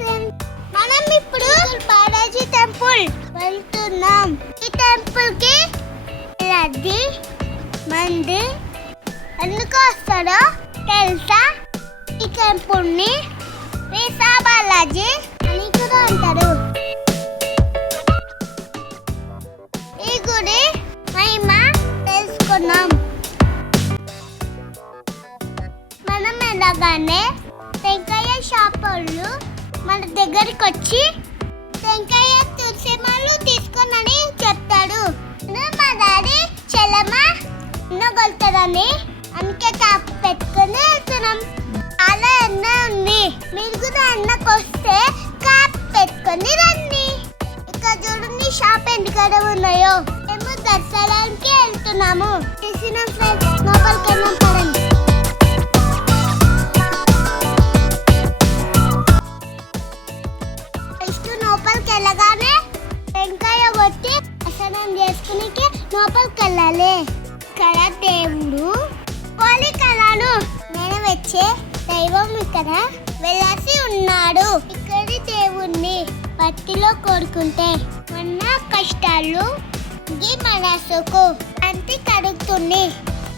Friends, మనం ఇప్పుడు Balaji temple వెళ్తున్నాం. ఈ టెంపుల్ కి రద్దీ మంది ఎందుకు వస్తారో తెలుసా? ఈ టెంపుల్ ని వీసా బాలాజీ అని కూడా అంటారు. ఈ గుడి మహిమ తెలుసుకున్నాం. మనం ఎలాగానే టెంకాయ షాప్ వాళ్ళు మన దగ్గరికి వచ్చి టెంకాయ తులసిమాలు తీసుకొనని చెప్తాడు. మా డాడీ చెల్లమ్మ ఎన్నగలుగుతారని అందుకే క్యాప్ పెట్టుకుని వెళ్తున్నాం. చాలా ఎండ ఉంది, మీరు కూడా ఎండకొస్తే క్యాప్ పెట్టుకొని రండి. ఇక్కడ చూడండి షాప్ ఎందుకడ ఉన్నాయో. మేము దర్శనానికి వెళ్తున్నాము. చేసిన ఫ్రెండ్స్ లోపలికి వెళ్ళాం పడండి. లోపలికి వెళ్ళగానే టెంకాయ కొట్టి దర్శనం చేసుకునికి లోపలికి వెళ్ళాలి. ఇక్కడ దేవుడు పోలికలను నెరవేర్చే దైవం ఇక్కడ వెలసి ఉన్నాడు. ఇక్కడి దేవుణ్ణి భక్తిలో కోరుకుంటే మన కష్టాలు ఈ మనసుకు అంతి కడుగుతుంది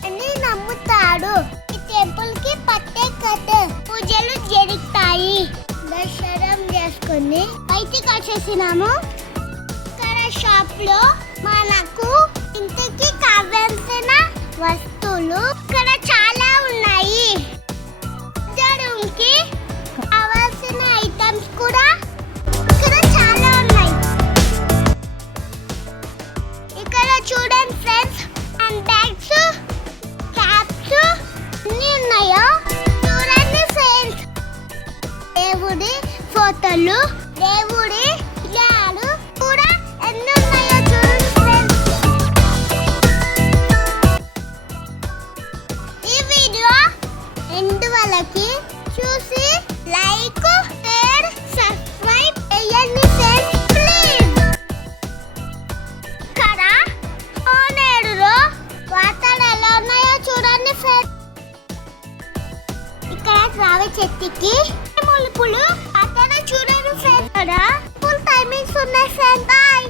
అని నమ్ముతాడు. ఈ టెంపుల్ కి ప్రత్యేకత పూజలు జరుగుతాయి. దర్శనం చేసుకుని బయటికి వచ్చేసినాము. ఇక్కడ షాప్ లో మనకు ఇంటికి కావాల్సిన వస్తువులు ఇక్కడ చాలా ఉన్నాయి. రూమ్ కి కావాల్సిన ఐటమ్స్ కూడా ఇక్కడ చాలా ఉన్నాయి. ఇక్కడ చూడండి ఫ్రెండ్స్, హ్యాండ్ బ్యాగ్స్, క్యాప్స్ అన్ని ఉన్నాయో చూడండి ఫ్రెండ్స్. దేవుడి ఫోటోలు, దేవుడి విగ్రహాలు కూడా ఎన్ని ఉన్నాయో చూడండి ఫ్రెండ్స్. ఈ వీడియో ఎండ్ వరకు చూసి లైక్, షేర్, సబ్స్క్రైబ్ చేయండి ఫ్రెండ్స్ ప్లీజ్. ఇక్కడ కోనేరులో వాటర్ ఎలా ఉన్నాయో చూడండి ఫ్రెండ్స్. ఇక్కడ రావి చెట్టుకి ములుపులు అక్కడ చూడండి ఫ్రెండ్స్. ఇక్కడ ఫుల్ టైమింగ్స్ ఉన్నాయి ఫ్రెండ్స్. బాయ్.